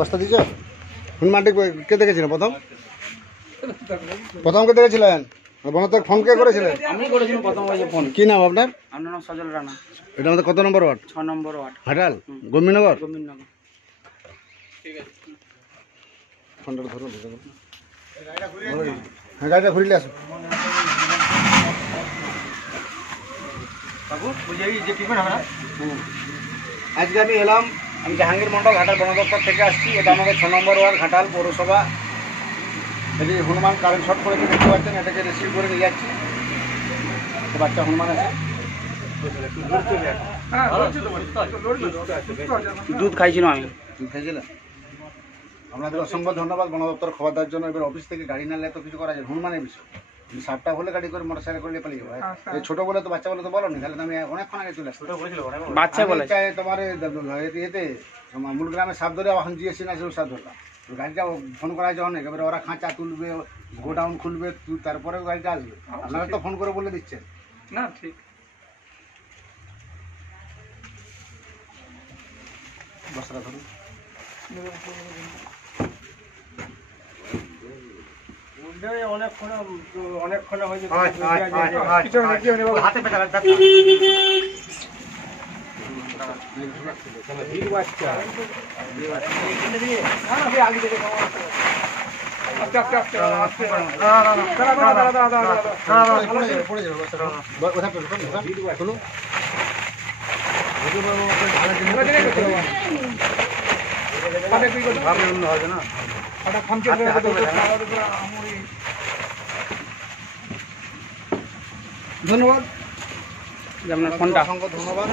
বস্তা দিছ হনুমানটি কে দেখেছিলেন প্রথম কে দেখেছিলেন বনদপ্তর ফোন কে করেছিলেন? আমি করেছিলাম প্রথম ফোন। কি নাম আপনার? আমার নাম সজল রানা। এটা আমাদের কত নম্বর ওয়ার্ড? 6 নম্বর ওয়ার্ড, হাটাল গোবিন্দনগর। ঠিক আছে, ফোনটা ধরুন, হ্যাঁ গাড়িটা ঘুরিলে আসুন। আজকে আমি এলাম, আমি জাহাঙ্গীর মন্ডল ঘাটাল বন দপ্তর থেকে আসছি। এটা আমাদের 6 নম্বর ওয়ার্ড ঘাটাল পৌরসভা। এটি হনুমান কারেন্ট শর্ট করেছে, দেখতে পাচ্ছেন। এটাকে রিসিভ করে নিয়ে যাচ্ছি। বাচ্চা হনুমান আছে, দুধ খাইছিল আমি। দুধ খাইছিলেন? আপনাদের অসংখ্য ধন্যবাদ বন দপ্তর খবর দেওয়ার জন্য। এবার অফিস থেকে গাড়ি না নিলে তো কিছু করা যায়, হনুমানের বিষয়। 7টা হলে গাড়ি করে মোটর সাইকেল করলে পালিয়ে যাবো। এই ছোট বলে তো বাচ্চা বলে তো বলো নি, তাহলে তো আমি অনেকক্ষণ আগে চলে আসছি। বাচ্চা বলে তোমার এতে মূল গ্রামে সাপ ধরে এখন জিএসি না সাপ ধরলাম। গাড়িটা ফোন করা যখন একেবারে ওরা খাঁচা তুলবে, গোডাউন খুলবে, তারপরে গাড়িটা আসবে। আপনারা তো ফোন করে বলে দিচ্ছেন না, ঠিক। বস্তাটা ধরুন। অনেকক্ষণ হয়েছে। হাতে পেটা ধন্যবাদ। আপনার ফোনটা অসংখ্য ধন্যবাদ।